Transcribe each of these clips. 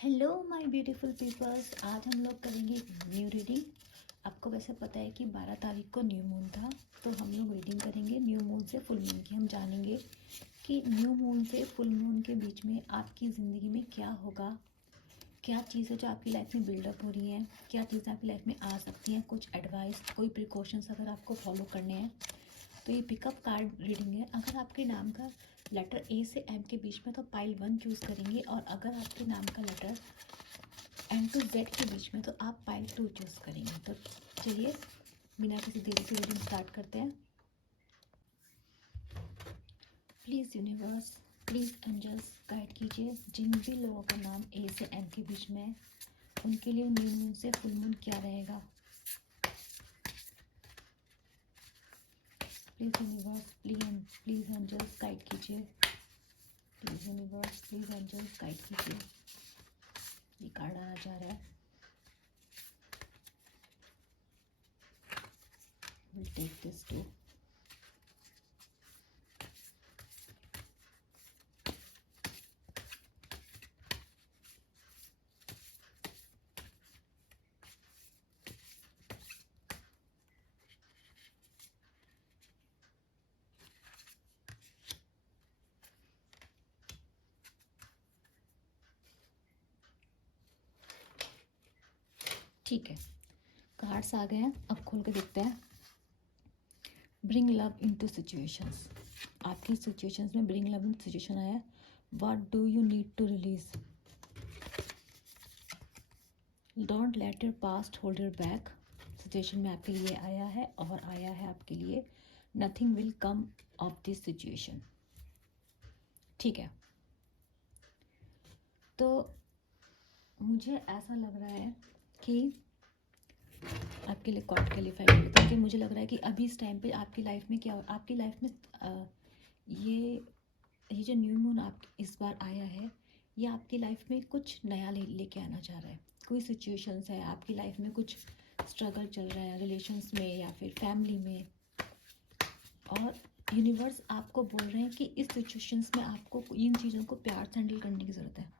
Hello my beautiful peoples. आज हम लोग करेंगे एक न्यू रीडिंग। आपको वैसे पता है कि 12 तारीख को न्यू मून था, तो हम लोग रीडिंग करेंगे न्यू मून से फुल मून की। हम जानेंगे कि न्यू मून से फुल मून के बीच में आपकी ज़िंदगी में क्या होगा, क्या चीज़ें जो आपकी लाइफ में बिल्डअप हो रही हैं, क्या चीज़ें आपकी लाइफ में आ सकती हैं, कुछ एडवाइस, कोई प्रिकॉशंस अगर आपको फॉलो करने हैं। तो ये पिकअप कार्ड रीडिंग है। अगर आपके नाम का लेटर ए से एम के बीच में तो पाइल 1 चूज़ करेंगे, और अगर आपके नाम का लेटर एन टू जेड के बीच में तो आप पाइल 2 चूज़ करेंगे। तो चलिए बिना किसी देरी के रीडिंग स्टार्ट करते हैं। Please universe, please angels guide कीजिए जिन भी लोगों का नाम ए से एम के बीच में है, उनके लिए न्यू मून से फुल मून क्या रहेगा। Please universe, please angels guide कीजिए। Please universe, please angels guide कीजिए। ये कार्ड आना जा रहा है। Will take this too. ठीक है, कार्ड्स आ गए हैं, अब खोल के देखते हैं। Bring love into situations. आपकी सिचुएशंस में ब्रिंग लव इन सिचुएशन आया है। What do you need to release. Don't let your past hold your back. Situation में आपके लिए आया है, और आया है आपके लिए nothing will come of this situation. ठीक है, तो मुझे ऐसा लग रहा है कि आपके लिए कॉर्ड क्वालिफाई करता है कि मुझे लग रहा है कि अभी इस टाइम पे आपकी लाइफ में क्या हो, आपकी लाइफ में ये जो न्यू मून आप इस बार आया है, ये आपकी लाइफ में कुछ नया लेके आना चाह रहा है। कोई सिचुएशंस है आपकी लाइफ में, कुछ स्ट्रगल चल रहा है रिलेशंस में या फिर फैमिली में, और यूनिवर्स आपको बोल रहे हैं कि इस सिचुएशंस में आपको इन चीज़ों को प्यार से हैंडल करने की ज़रूरत है।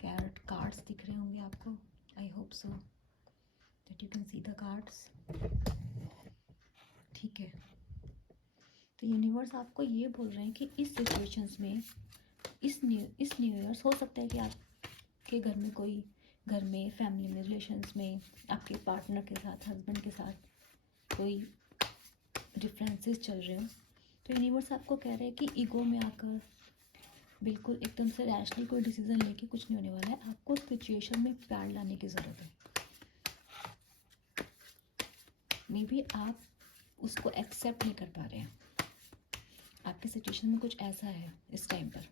कैरेट कार्ड्स दिख रहे होंगे आपको, I hope so that you can see the cards. ठीक है, तो यूनिवर्स आपको ये बोल रहे हैं कि इस सिचुएशंस में इस न्यू ईयर्स हो सकता है कि आपके घर में कोई, घर में फैमिली में रिलेशंस में आपके पार्टनर के साथ, हस्बैंड के साथ कोई डिफरेंसेस चल रहे हो। तो यूनिवर्स आपको कह रहे हैं कि ईगो में आकर बिल्कुल एकदम से रैशली कोई डिसीजन लेके कुछ नहीं होने वाला है। आपको सिचुएशन में प्यार लाने की ज़रूरत है। मे बी आप उसको एक्सेप्ट नहीं कर पा रहे हैं। आपकी सिचुएशन में कुछ ऐसा है इस टाइम पर।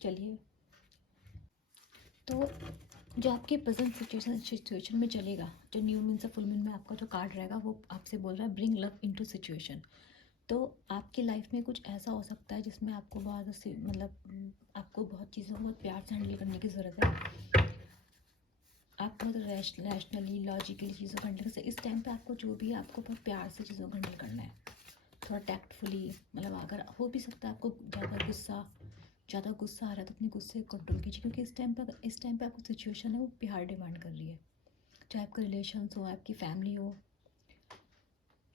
चलिए, तो जो आपके प्रेजेंट सिचुएशन में चलेगा, जो न्यू मून से फुल मून में आपका जो कार्ड रहेगा, वो आपसे बोल रहा है ब्रिंग लव इनटू सिचुएशन। तो आपकी लाइफ में कुछ ऐसा हो सकता है जिसमें आपको बहुत सी आपको बहुत चीज़ों को बहुत प्यार से हैंडल करने की ज़रूरत है। आप बहुत रैशनली लॉजिकली चीज़ों को हैंडल कर, इस टाइम पे आपको जो भी है आपको बहुत प्यार से चीज़ों को हैंडल करना है, थोड़ा टैक्टफुली। अगर हो भी सकता है आपको ज़्यादा गुस्सा आ रहा है तो अपने गुस्से को कंट्रोल कीजिए, क्योंकि इस टाइम पे आपको सिचुएशन है वो प्यार डिमांड कर रही है। चाहे आपके रिलेशंस हो, आपकी फैमिली हो,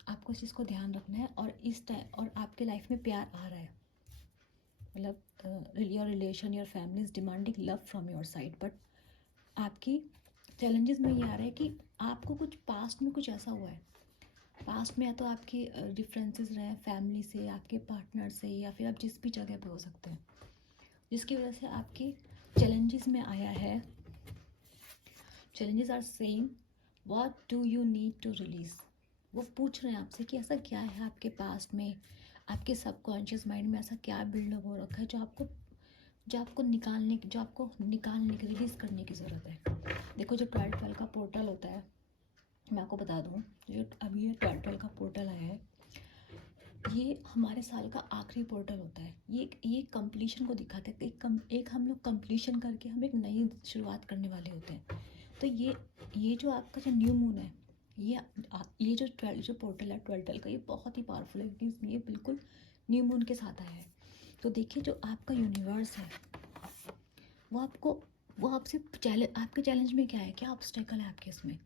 आपको इस चीज़ को ध्यान रखना है। और इस टाइम और आपके लाइफ में प्यार आ रहा है, your relation, your family is demanding love from your side. But आपकी चैलेंजेस में ये आ रहा है कि आपको कुछ पास्ट में कुछ ऐसा हुआ है, पास्ट में या तो आपके डिफरेंसेस रहे फैमिली से, आपके पार्टनर से, या फिर आप जिस भी जगह पे हो सकते हैं, जिसकी वजह से आपके चैलेंजेस में आया है। Challenges are saying what do you need to release. वो पूछ रहे हैं आपसे कि ऐसा क्या है आपके पास्ट में, आपके सबकॉन्शियस माइंड में ऐसा क्या बिल्डअप हो रखा है जो आपको निकालने की, रिलीज़ करने की ज़रूरत है। देखो, जो 12 का पोर्टल होता है, मैं आपको बता दूँ, जो अभी ये 12 का पोर्टल आया है, ये हमारे साल का आखिरी पोर्टल होता है। ये कंप्लीशन को दिखाते हैं। एक हम लोग कंप्लीशन करके हम एक नई शुरुआत करने वाले होते हैं। तो ये जो आपका जो न्यू मून है, ये जो पोर्टल है 12 का, ये बहुत ही पावरफुल है, क्योंकि ये बिल्कुल न्यू मून के साथ आया है। तो देखिए जो आपका यूनिवर्स है वो आपसे आपके चैलेंज में क्या है, क्या ऑब्स्टेकल है आपके इसमें,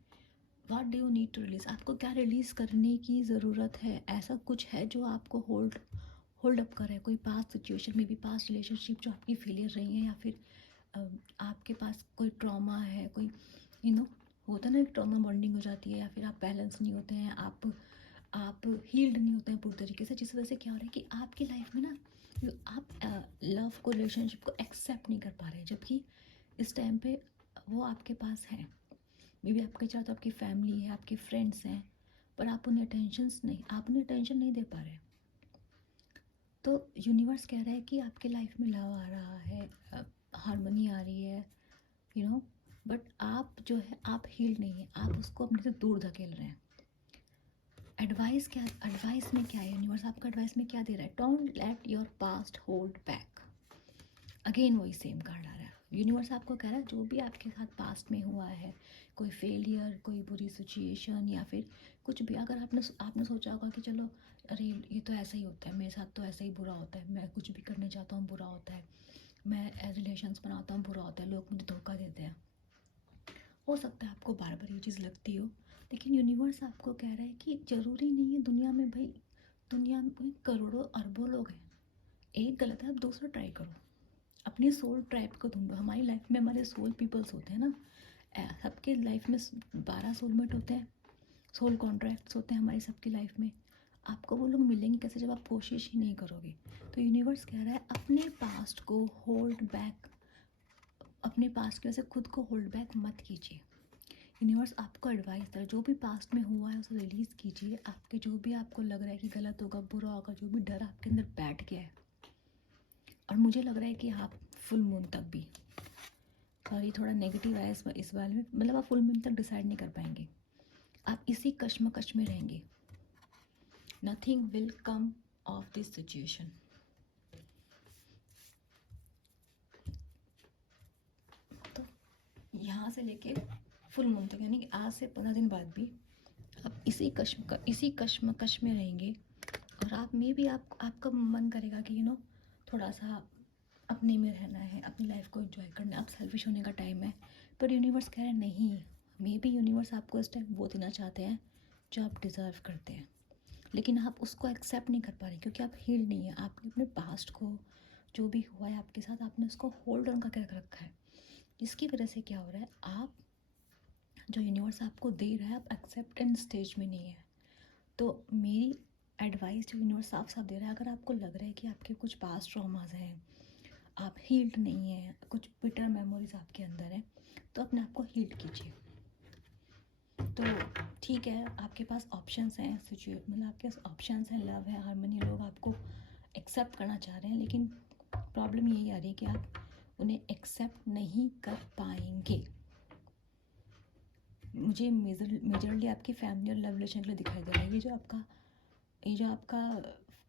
what do you need to release, आपको क्या रिलीज करने की ज़रूरत है। ऐसा कुछ है जो आपको होल्ड अप कर रहा है, कोई पास्ट सिचुएशन में भी, पास्ट रिलेशनशिप जो आपकी फेलियर रही है, या फिर आपके पास कोई ट्रॉमा है, कोई होता है ना, ट्रॉमा बॉन्डिंग हो जाती है, या फिर आप बैलेंस नहीं होते हैं, आप हील्ड नहीं होते हैं पूरी तरीके से, जिस वजह से क्या हो रहा है कि आपकी लाइफ में ना आप लव को, रिलेशनशिप को एक्सेप्ट नहीं कर पा रहे, जबकि इस टाइम पे वो आपके पास है। मे बी आपके साथ आपकी फैमिली है, आपके फ्रेंड्स हैं, पर आप उन्हें अटेंशन नहीं दे पा रहे। तो यूनिवर्स कह रहा है कि आपके लाइफ में लव आ रहा है, हारमोनी आ रही है, बट आप जो है आप हील्ड नहीं है, आप उसको अपने से दूर धकेल रहे हैं। एडवाइस में क्या है, यूनिवर्स आपका एडवाइस में क्या दे रहा है, don't let your past hold back. Again वही सेम कार्ड आ रहा है। यूनिवर्स आपको कह रहा है जो भी आपके साथ पास्ट में हुआ है, कोई फेलियर, कोई बुरी सिचुएशन, या फिर कुछ भी, अगर आपने सोचा होगा कि चलो अरे ये तो ऐसा ही होता है, मेरे साथ तो ऐसा ही बुरा होता है, मैं कुछ भी करने जाता हूँ बुरा होता है, मैं रिलेशंस बनाता हूँ बुरा होता है, लोग मुझे धोखा देते हैं। हो सकता है आपको बार बार ये चीज़ लगती हो, लेकिन यूनिवर्स आपको कह रहा है कि ज़रूरी नहीं है दुनिया में, भाई दुनिया में करोड़ों अरबों लोग हैं, एक गलत है आप दूसरा ट्राई करो, अपनी सोल ट्राइब को ढूंढो। हमारी लाइफ में हमारे सोल पीपल्स होते हैं ना, सबके लाइफ में 12 सोलमेट होते हैं, सोल कॉन्ट्रैक्ट्स होते हैं हमारी सबकी लाइफ में। आपको वो लोग मिलेंगे कैसे जब आप कोशिश ही नहीं करोगे। तो यूनिवर्स कह रहा है अपने पास्ट को होल्ड बैक, अपने पास्ट की वजह से खुद को होल्ड बैक मत कीजिए। यूनिवर्स आपको एडवाइस दे रहा है, जो भी पास्ट में हुआ है उसे रिलीज़ कीजिए। आपके जो भी आपको लग रहा है कि गलत होगा, बुरा होगा, जो भी डर आपके अंदर बैठ गया है, और मुझे लग रहा है कि आप फुल मून तक भी, सॉरी थोड़ा नेगेटिव है इस बारे में, मतलब आप फुल मून तक डिसाइड नहीं कर पाएंगे, आप इसी कश्मकश में रहेंगे। Nothing will come of this situation. तो यहाँ से लेके फुल मून तक, यानी कि आज से 15 दिन बाद भी आप इसी कश्मकश में रहेंगे, और आप में भी आपका मन करेगा कि थोड़ा सा अपने में रहना है, अपनी लाइफ को एंजॉय करना है, अब सेल्फिश होने का टाइम है। पर यूनिवर्स कह रहा है नहीं, मे बी यूनिवर्स आपको इस टाइम वो देना चाहते हैं जो आप डिज़र्व करते हैं, लेकिन आप उसको एक्सेप्ट नहीं कर पा रहे क्योंकि आप हील नहीं है। आपने अपने पास्ट को, जो भी हुआ है आपके साथ, आपने उसको होल्ड ऑन करके रखा है, जिसकी वजह से क्या हो रहा है, आप जो यूनिवर्स आपको दे रहा है आप एक्सेप्टेंस स्टेज में नहीं है। तो मेरी एडवाइस जो यूनिवर्स साफ साफ दे रहा है, अगर आपको लग रहा है कि आपके कुछ पास्ट ट्रॉमास हैं, आप हील्ड नहीं हैं, कुछ बिटर मेमोरीज आपके अंदर हैं, तो अपने आप को हील्ड कीजिए। तो ठीक है, आपके पास ऑप्शंस हैं, मतलब आपके पास ऑप्शंस हैं, लव है, हारमोनी, लोग आपको एक्सेप्ट करना चाह रहे हैं, लेकिन प्रॉब्लम यही आ रही है कि आप उन्हें एक्सेप्ट नहीं कर पाएंगे। मुझे मेजरली आपकी फैमिली और लव रिलेशन के लिए दिखाई दे रहा है। ये जो आपका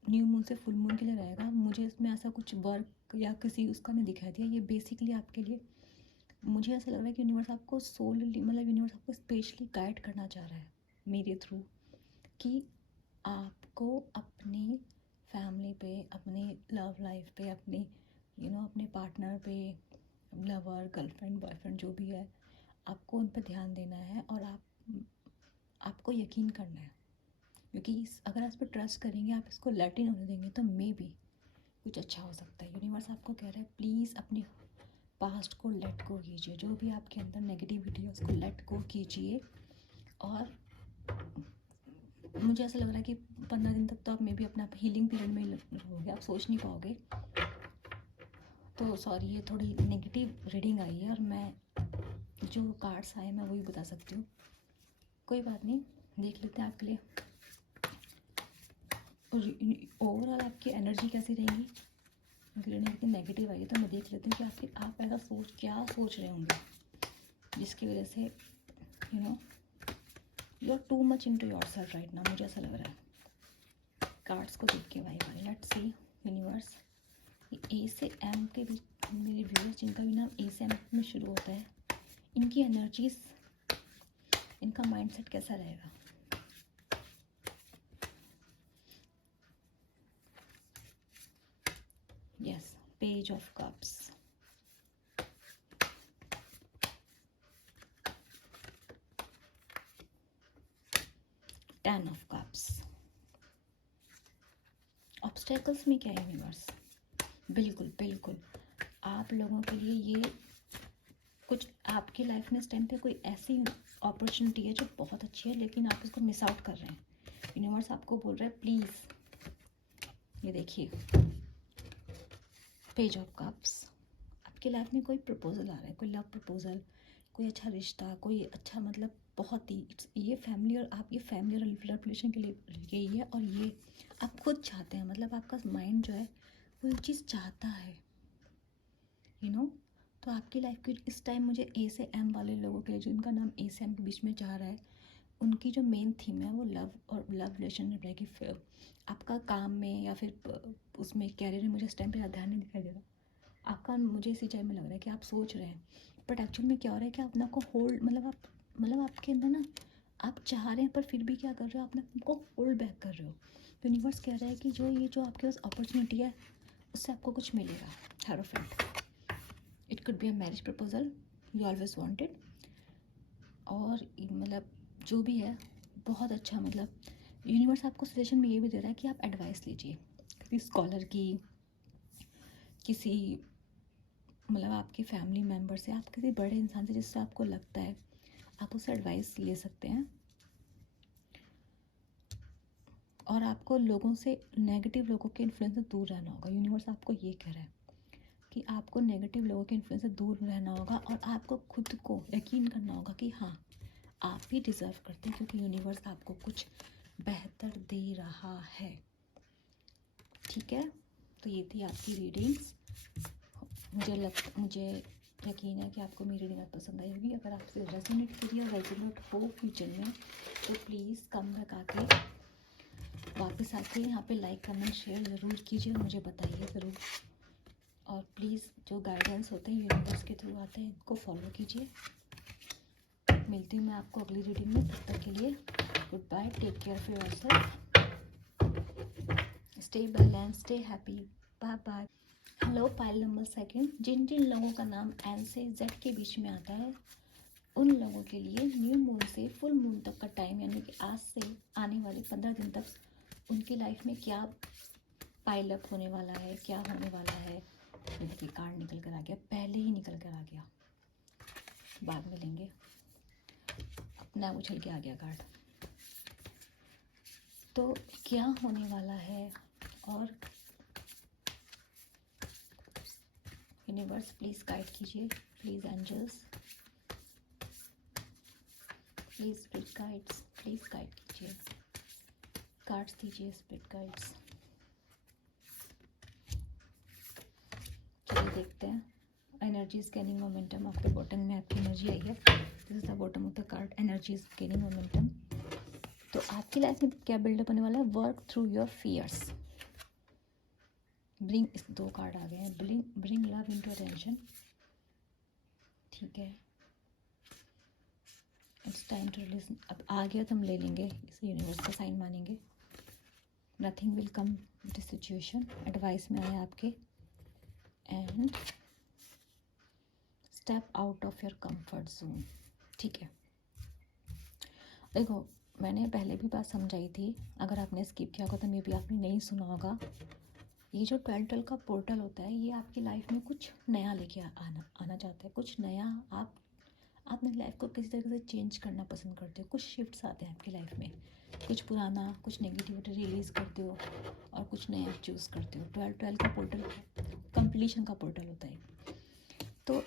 न्यू मून से फुल मून के लिए रहेगा, मुझे इसमें ऐसा कुछ वर्क या किसी उसका नहीं दिखाई दिया। ये बेसिकली आपके लिए, मुझे ऐसा लग रहा है कि यूनिवर्स आपको सोलली, मतलब यूनिवर्स आपको स्पेशली गाइड करना चाह रहा है मेरे थ्रू, कि आपको अपनी फैमिली पे, अपने लव लाइफ पे, अपने अपने पार्टनर पे, लवर, गर्लफ्रेंड, बॉयफ्रेंड जो भी है, आपको उन पर ध्यान देना है, और आपको यकीन करना है, क्योंकि अगर आप इस पर ट्रस्ट करेंगे, आप इसको लेट इन होने देंगे, तो मे बी कुछ अच्छा हो सकता है। यूनिवर्स आपको कह रहा है प्लीज़ अपने पास्ट को लेट गो कीजिए, जो भी आपके अंदर नेगेटिविटी है उसको लेट गो कीजिए। और मुझे ऐसा लग रहा है कि 15 दिन तक तो आप मे बी अपना हीलिंग पीरियड में रहोगे, आप सोच नहीं पाओगे। तो सॉरी, ये थोड़ी नेगेटिव रीडिंग आई है, और मैं जो कार्ड्स आए मैं वही बता सकती हूँ। कोई बात नहीं, देख लेते हैं आपके लिए ओवरऑल आपकी एनर्जी कैसी रहेगी। रीडिंग इतनी नेगेटिव आई है, तो मैं देख लेती हूँ कि आप ऐसा क्या सोच रहे होंगे, जिसकी वजह से you are too much into yourself right now. मुझे ऐसा लग रहा है कार्ड्स को देख के। भाई लेट्स सी यूनिवर्स, ए से एम के बीच मेरे व्यूअर्स जिनका भी नाम ए से एम में शुरू होता है, इनकी एनर्जीज, इनका माइंडसेट कैसा रहेगा। Page of cups, ten of cups. Obstacles में क्या है यूनिवर्स? बिल्कुल बिल्कुल आप लोगों के लिए ये कुछ आपकी लाइफ में इस टाइम पे कोई ऐसी अपॉर्चुनिटी है जो बहुत अच्छी है, लेकिन आप उसको मिस आउट कर रहे हैं। यूनिवर्स आपको बोल रहा है प्लीज़, ये देखिए पेज ऑफ कप्स। आपकी लाइफ में कोई प्रपोजल आ रहा है, कोई लव प्रपोजल, कोई अच्छा रिश्ता, कोई अच्छा मतलब बहुत ही ये फैमिली और आप, ये फैमिली और लव रिलेशन के लिए यही है, और ये आप खुद चाहते हैं, मतलब आपका माइंड जो है वो एक चीज़ चाहता है, यू नो। तो आपकी लाइफ की इस टाइम मुझे ए से एम वाले लोगों के लिए, जिनका नाम ए से एम के बीच में जा रहा है, उनकी जो मेन थीम है वो लव और लव रिलेशन रहेगी। फिर आपका काम में या फिर उसमें कैरियर में मुझे इस टाइम पे ध्यान नहीं दिखाई दे रहा आपका। मुझे इसी टाइम में लग रहा है कि आप सोच रहे हैं, बट एक्चुअल में क्या हो रहा है कि आप अपना को होल्ड, मतलब आपके अंदर ना आप चाह रहे हैं पर फिर भी क्या कर रहे हो, अपने को होल्ड बैक कर रहे हो। यूनिवर्स कह रहा है कि जो आपके पास अपॉर्चुनिटी है उससे आपको कुछ मिलेगा। Hierophant, it could be a marriage proposal you always wanted, और मतलब जो भी है बहुत अच्छा। मतलब यूनिवर्स आपको सजेशन में ये भी दे रहा है कि आप एडवाइस लीजिए किसी स्कॉलर की, किसी मतलब आपकी फैमिली मेम्बर से, आप किसी बड़े इंसान से जिससे आपको लगता है आप उससे एडवाइस ले सकते हैं। और आपको लोगों से, नेगेटिव लोगों के इन्फ्लुएंस से दूर रहना होगा। यूनिवर्स आपको ये कह रहा है कि आपको नेगेटिव लोगों के इन्फ्लुएंस से दूर रहना होगा, और आपको खुद को यकीन करना होगा कि हाँ आप भी डिज़र्व करते हैं, क्योंकि यूनिवर्स आपको कुछ बेहतर दे रहा है। ठीक है, तो ये थी आपकी रीडिंग्स। मुझे यकीन है कि आपको मेरी रीडिंग पसंद आई होगी। अगर आपसे रेजोनेट करिए और रेजोनेट हो फ्यूचर में, तो प्लीज़ कम बैक आके वापस आके यहाँ पे लाइक कमेंट शेयर ज़रूर कीजिए, मुझे बताइए ज़रूर। और प्लीज़ जो गाइडेंस होते हैं यूनिवर्स के थ्रू आते हैं, इनको फॉलो कीजिए। मिलती हूँ मैं आपको अगली रीडिंग में, तब तक के लिए good bye, take care of yourself, stay balance, stay happy, bye bye. Hello pile number second, जिन जिन लोगों का नाम एन से जेड के बीच में आता है उन लोगों के लिए न्यू मून से फुल मून तक का टाइम, यानी कि आज से आने वाले 15 दिन तक उनकी लाइफ में क्या पाइल अप होने वाला है, क्या होने वाला है। देखिए कार्ड निकल कर आ गया, पहले ही निकल कर आ गया, बाद में लेंगे, अपना उछल के आ गया कार्ड। तो क्या होने वाला है, और यूनिवर्स प्लीज़ गाइड कीजिए, please angels please spirit guides please guide कीजिए, कार्ड्स दीजिए स्पिरिट गाइड्स। चलिए देखते हैं। एनर्जी स्कैनिंग मोमेंटम, आपके बॉटम में आपकी एनर्जी आई है, this is the bottom of the card, energy scanning momentum. तो आपकी लाइफ में क्या बिल्डअप होने वाला है? Work through your fears, bring, इस 2 कार्ड आ गए हैं, ब्रिंग लव इनटू अटेंशन। ठीक है, इट्स टाइम टू रिलीज। अब आ गया तो हम ले लेंगे, इसे यूनिवर्स का साइन मानेंगे। Nothing will come this situation, advice में आया आपके। And step out of your comfort zone. ठीक है, देखो मैंने पहले भी बात समझाई थी, अगर आपने स्किप किया होगा तो मे भी आपने नहीं सुना होगा। ये जो 12 का पोर्टल होता है, ये आपकी लाइफ में कुछ नया लेके आना चाहता है, कुछ नया। आप अपनी लाइफ को किसी तरीके से चेंज करना पसंद करते हो, कुछ शिफ्ट्स आते हैं आपकी लाइफ में, कुछ पुराना, कुछ नेगेटिविटी रिलीज़ करते हो और कुछ नया चूज़ करते हो। 12 का पोर्टल कंप्लीशन का पोर्टल होता है। तो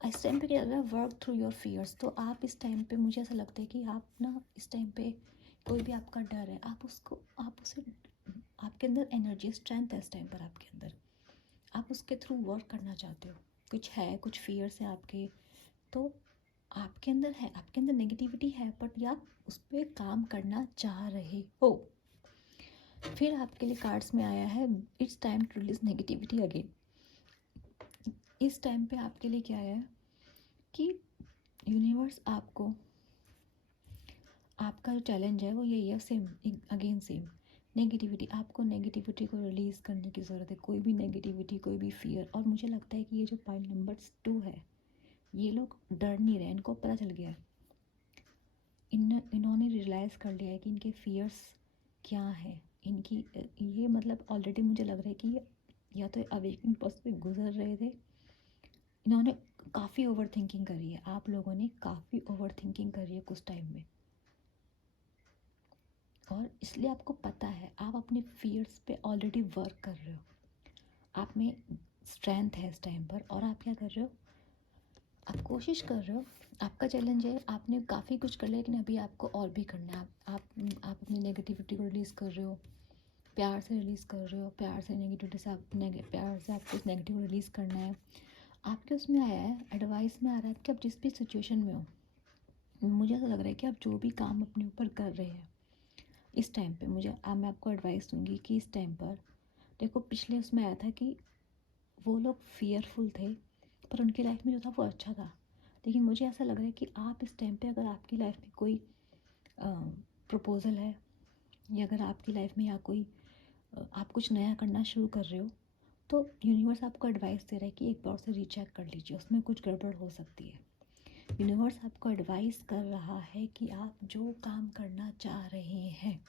इस टाइम पे क्या चल रहा है? Work through your fears. तो आप इस टाइम पे, मुझे ऐसा लगता है कि आप ना इस टाइम पे कोई भी आपका डर है, आप उसे, आपके अंदर एनर्जी स्ट्रेंथ है इस टाइम पर आपके अंदर, आप उसके थ्रू वर्क करना चाहते हो। कुछ है, कुछ फियर्स है आपके, तो आपके अंदर है, आपके अंदर नेगेटिविटी है, बट आप उस पर काम करना चाह रहे हो। फिर आपके लिए कार्ड्स में आया है it's time to release negativity again. इस टाइम पे आपके लिए क्या है कि यूनिवर्स आपको, आपका जो चैलेंज है वो यही है, सेम अगेन सेम, नेगेटिविटी, आपको नेगेटिविटी को रिलीज़ करने की ज़रूरत है, कोई भी नेगेटिविटी, कोई भी फियर। और मुझे लगता है कि ये जो पॉइंट नंबर 2 है, ये लोग डर नहीं रहे, इनको पता चल गया है, इन्होंने रियलाइज़ कर लिया है कि इनके फियर्स क्या है। इनकी ये मतलब ऑलरेडी मुझे लग रहा है कि ये या तो अवेकनिंग प्रोसेस पे गुजर रहे थे। इन्होंने काफ़ी ओवर थिंकिंग करी है, आप लोगों ने काफ़ी ओवर थिंकिंग करी है कुछ टाइम में, और इसलिए आपको पता है आप अपने फियर्स पे ऑलरेडी वर्क कर रहे हो। आप में स्ट्रेंथ है इस टाइम पर, और आप क्या कर रहे हो, आप कोशिश कर रहे हो। आपका चैलेंज है, आपने काफ़ी कुछ कर लिया, लेकिन अभी आपको और भी करना है। आप अपनी नेगेटिविटी को रिलीज़ कर रहे हो, प्यार से रिलीज़ कर रहे हो, प्यार से नेगेटिविटी से प्यार से आपको उस नेगेटिव रिलीज़ करना है। आपके उसमें आया है, एडवाइस में आ रहा है कि आप जिस भी सिचुएशन में हो, मुझे ऐसा लग रहा है कि आप जो भी काम अपने ऊपर कर रहे हैं इस टाइम पे, मैं आपको एडवाइस दूंगी कि इस टाइम पर देखो, पिछले उसमें आया था कि वो लोग फियरफुल थे पर उनकी लाइफ में जो था वो अच्छा था। लेकिन मुझे ऐसा लग रहा है कि आप इस टाइम पे, अगर आपकी लाइफ में कोई प्रपोज़ल है, या अगर आपकी लाइफ में या कोई आप कुछ नया करना शुरू कर रहे हो, तो यूनिवर्स आपको एडवाइस दे रहा है कि एक बार से रीचेक कर लीजिए, उसमें कुछ गड़बड़ हो सकती है। यूनिवर्स आपको एडवाइस कर रहा है कि आप जो काम करना चाह रहे हैं,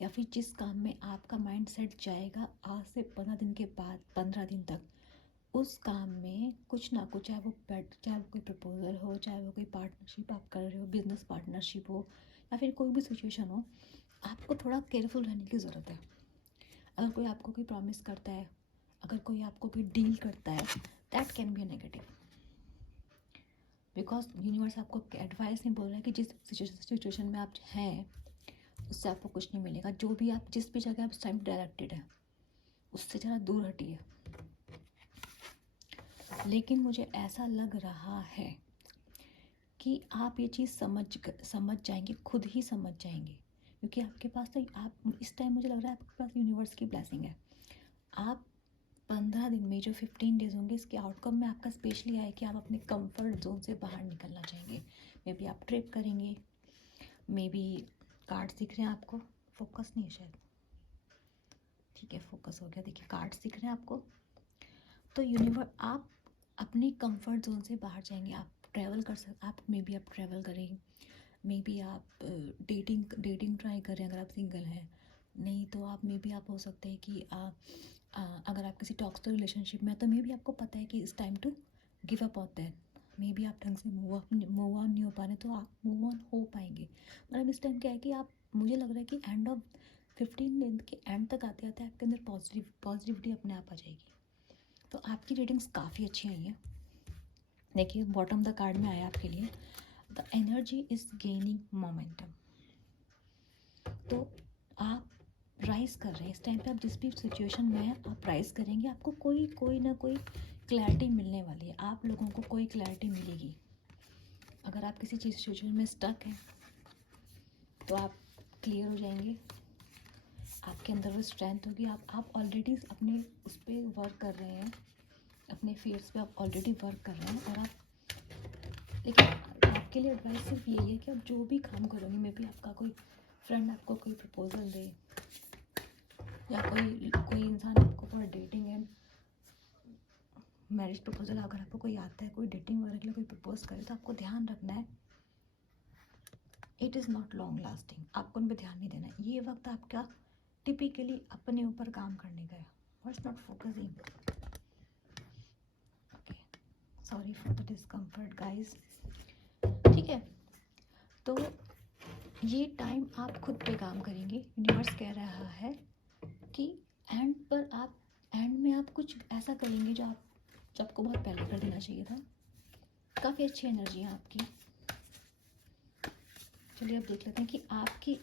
या फिर जिस काम में आपका माइंड सेट जाएगा आज से 15 दिन के बाद, 15 दिन तक, उस काम में कुछ ना कुछ, चाहे वो कोई प्रपोजल हो, चाहे वो कोई पार्टनरशिप आप कर रहे हो, बिजनेस पार्टनरशिप हो, या फिर कोई भी सिचुएशन हो, आपको थोड़ा केयरफुल रहने की ज़रूरत है। अगर कोई आपको कोई प्रॉमिस करता है, अगर कोई आपको कोई डील करता है, that can be a negative, because universe आपको एडवाइस नहीं बोल रहा है कि जिस सिचुएशन में आप हैं उससे आपको कुछ नहीं मिलेगा। जो भी आप, जिस भी जगह आप इस टाइम डायरेक्टेड है, उससे ज़रा दूर हटिए। लेकिन मुझे ऐसा लग रहा है कि आप ये चीज़ समझ जाएंगे, खुद ही समझ जाएंगे, क्योंकि आपके पास तो, आप इस टाइम मुझे लग रहा है आपके पास यूनिवर्स की ब्लेसिंग है। आप 15 दिन में, जो 15 डेज होंगे, इसके आउटकम में आपका स्पेशली आया कि आप अपने कंफर्ट जोन से बाहर निकलना चाहेंगे। मे बी आप ट्रिप करेंगे, मे बी कार्ड्स दिख रहे हैं आपको, फोकस नहीं है शायद, ठीक है फोकस हो गया, देखिए कार्ड्स दिख रहे हैं आपको। तो आप अपनी कंफर्ट जोन से बाहर जाएंगे, आप ट्रैवल कर आप मे बी आप ट्रैवल करें, मे बी आप डेटिंग ट्राई करें अगर आप सिंगल हैं। नहीं तो आप मे बी आप हो सकता है कि अगर आप किसी टॉक्सिक रिलेशनशिप में, तो मे बी आपको पता है कि it's time to give up होता है, मे बी आप ढंग से मूव ऑन नहीं हो पा रहे, तो आप मूव ऑन हो पाएंगे। मतलब इस टाइम क्या है कि आप, मुझे लग रहा है कि एंड ऑफ 15 दिन के एंड तक आते आते आपके अंदर पॉजिटिविटी अपने आप आ जाएगी। तो आपकी रेटिंग्स काफ़ी अच्छी आई हैं। देखिए बॉटम द कार्ड में आया आपके लिए, the energy is gaining momentum. तो आप राइज कर रहे हैं इस टाइम पे, आप जिस भी सिचुएशन में हैं आप राइज करेंगे, आपको कोई ना कोई क्लैरिटी मिलने वाली है, आप लोगों को कोई क्लैरिटी मिलेगी। अगर आप किसी चीज़ सिचुएशन में स्टक हैं तो आप क्लियर हो जाएंगे, आपके अंदर वो स्ट्रेंथ होगी। आप ऑलरेडी अपने उस पर वर्क कर रहे हैं, अपने फियर्स पे आप ऑलरेडी वर्क कर रहे हैं। और आप, लेकिन आपके लिए एडवाइस सिर्फ यही है कि आप जो भी काम करोगे, मे बी आपका कोई फ्रेंड आपको कोई प्रपोजल दे, या कोई इंसान आपको for dating and marriage proposal, अगर आपको कोई आता है, कोई डेटिंग वगैरह के लिए कोई प्रपोज करे, तो आपको ध्यान रखना है, it is not long lasting. आपको उन पर ध्यान नहीं देना है। ये वक्त आपका टिपिकली अपने ऊपर काम करने का है, बस not focusing. Okay, sorry for the discomfort guys, ठीक है। तो ये टाइम आप खुद पे काम करेंगे। यूनिवर्स कह रहा है कि एंड में आप कुछ ऐसा करेंगे जो आपको बहुत पहले कर देना चाहिए था। काफ़ी अच्छी एनर्जी है आपकी। चलिए अब देख लेते हैं कि आपकी,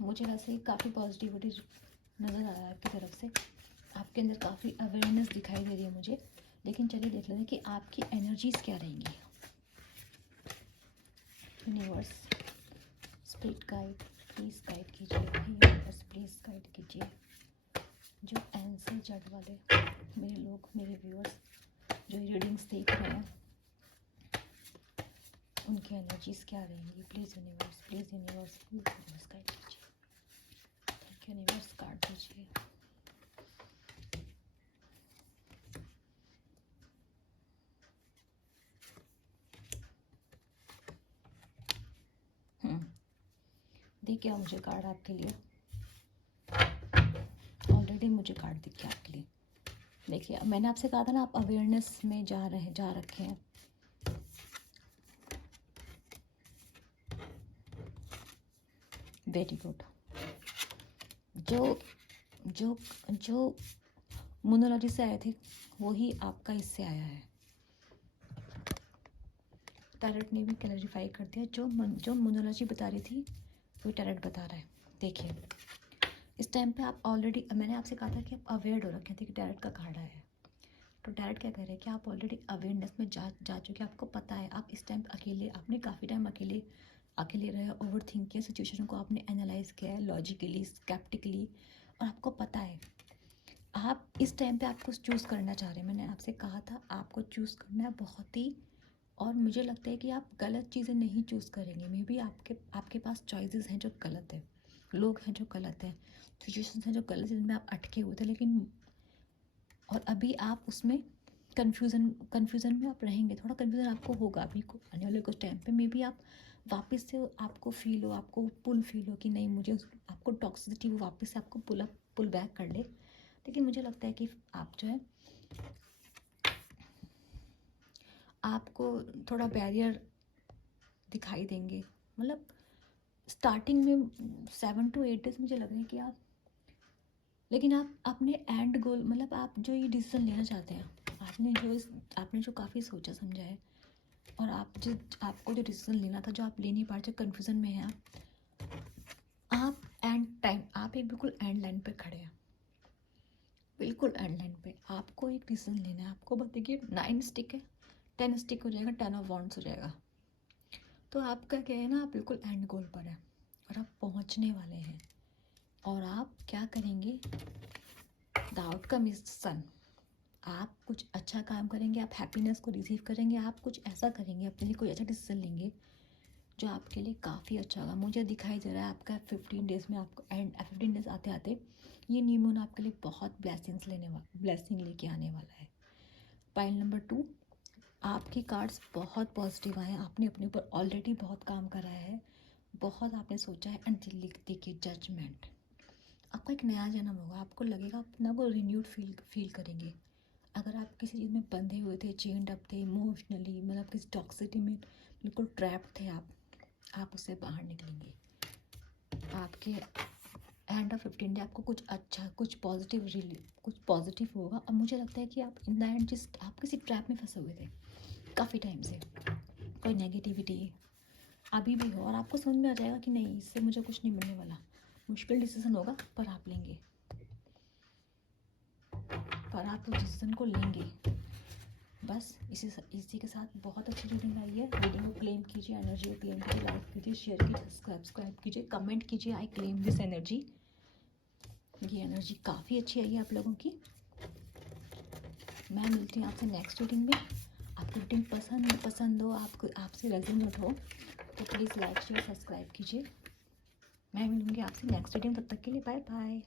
मुझे वैसे ही काफ़ी पॉजिटिविटी नज़र आ रहा है आपकी तरफ से, आपके अंदर काफ़ी अवेयरनेस दिखाई दे रही है मुझे। लेकिन चलिए देख लेते हैं कि आपकी एनर्जीज क्या रहेंगी। Universe spirit guide please guide कीजिए, यूनिवर्स प्लीज़ गाइड कीजिए। जो एनसी जड वाले मेरे लोग, मेरे व्यूअर्स जो रीडिंग्स देख रहे हैं, उनकी एनर्जीज क्या रहेंगी। Please universe, please universe, please universe guide कीजिए। यूनिवर्स कार्ड दीजिए। देखिए मुझे कार्ड आपके लिए, ऑलरेडी मुझे कार्ड दिख गया आपके लिए। देखिए मैंने आपसे कहा था ना, आप अवेयरनेस में जा रखे हैं। Very good. जो जो जो मोनोलॉजी से आए थे वही आपका इससे आया है। टैरेट ने भी क्लैरिफाई कर दिया, जो मोनोलॉजी बता रही थी वो टैरेट बता रहा है। देखिए इस टाइम पे आप ऑलरेडी, मैंने आपसे कहा था कि आप अवेयर हो रखे थे कि टैरेट का कार्ड आया है। तो टैरेट क्या कह रहे हैं कि आप ऑलरेडी अवेयरनेस में जा चुके, आपको पता है। आप इस टाइम अकेले, आपने काफ़ी टाइम अकेले रहे, ओवर थिंक किया, सिचुएशन को आपने एनालाइज किया है लॉजिकली, स्केप्टिकली, और आपको पता है आप इस टाइम पे आपको चूज़ करना चाह रहे हैं। मैंने आपसे कहा था आपको चूज़ करना है बहुत ही, और मुझे लगता है कि आप गलत चीज़ें नहीं चूज़ करेंगे। मे बी आपके पास चॉइसेस हैं जो गलत है, लोग हैं जो गलत हैं, सिचुएशंस हैं जो गलत, जिनमें आप अटके हुए थे, लेकिन और अभी आप उसमें कन्फ्यूज़न में आप रहेंगे। थोड़ा कन्फ्यूज़न आपको होगा अभी को आने वाले कुछ टाइम पे। मे बी आप वापस से आपको फील हो, आपको पुल फील हो कि नहीं मुझे आपको टॉक्सिसिटी वो वापस से आपको पुल बैक कर ले। लेकिन मुझे लगता है कि आप जो है आपको थोड़ा बैरियर दिखाई देंगे। मतलब स्टार्टिंग में 7 to 8 डेज मुझे लग रहा है कि आप, लेकिन आप अपने एंड गोल, मतलब आप जो ये डिसीजन लेना चाहते हैं, आपने जो काफ़ी सोचा समझा है, और आपको जो डिसीजन लेना था जो आप ले नहीं पा रहे, जो कन्फ्यूज़न में है आप आप एक बिल्कुल एंड लाइन पे खड़े हैं, बिल्कुल एंड लाइन पे। आपको एक डिसीजन लेना है। आपको बस देखिए 9 स्टिक है, 10 स्टिक हो जाएगा, 10 ऑफ वॉन्ड्स हो जाएगा। तो आपका क्या है ना, आप बिल्कुल एंड गोल पर है और आप पहुंचने वाले हैं। और आप क्या करेंगे, द आउटकम इज सन। आप कुछ अच्छा काम करेंगे, आप हैप्पीनेस को रिसीव करेंगे, आप कुछ ऐसा करेंगे, अपने लिए कोई अच्छा डिसीजन लेंगे जो आपके लिए काफ़ी अच्छा होगा। मुझे दिखाई दे रहा है आपका 15 डेज़ में, आपको 15 डेज़ आते आते ये न्यू मून आपके लिए बहुत ब्लेसिंग लेके आने वाला है। पाइल नंबर 2, आपकी कार्ड्स बहुत पॉजिटिव आए हैं। आपने अपने ऊपर ऑलरेडी बहुत काम करा है, बहुत आपने सोचा है। एंड देखिए जजमेंट, आपका एक नया जन्म होगा। आपको लगेगा अपना को रिन्यूड फील करेंगे। अगर आप किसी चीज़ में बंधे हुए थे, चेंड अप थे इमोशनली, मतलब किसी टॉक्सिसिटी में बिल्कुल ट्रैप थे आप उससे बाहर निकलेंगे। आपके एंड ऑफ 15 डे आपको कुछ अच्छा, कुछ पॉजिटिव होगा। और मुझे लगता है कि आप इन द एंड आप किसी ट्रैप में फंसे हुए थे काफ़ी टाइम से, कोई नेगेटिविटी अभी भी हो, और आपको समझ में आ जाएगा कि नहीं, इससे मुझे कुछ नहीं मिलने वाला। मुश्किल डिसीजन होगा पर आप लेंगे, पर आप उस डिसीजन को लेंगे। बस इसी के साथ बहुत अच्छी रीडिंग आई है। रीडिंग को क्लेम कीजिए, एनर्जी को क्लेम कीजिए, लाइक कीजिए, शेयर कीजिए, सब्सक्राइब कीजिए, कमेंट कीजिए। I claim this energy. ये एनर्जी काफ़ी अच्छी आई है आप लोगों की। मैं मिलती हूँ आपसे नेक्स्ट रीडिंग में। आपको रीडिंग पसंद हो, आपसे रेजोनेट हो तो प्लीज़ लाइक शेयर सब्सक्राइब कीजिए। मैं मिलूँगी आपसे नेक्स्ट रीडिंग, तब तक के लिए बाय बाय।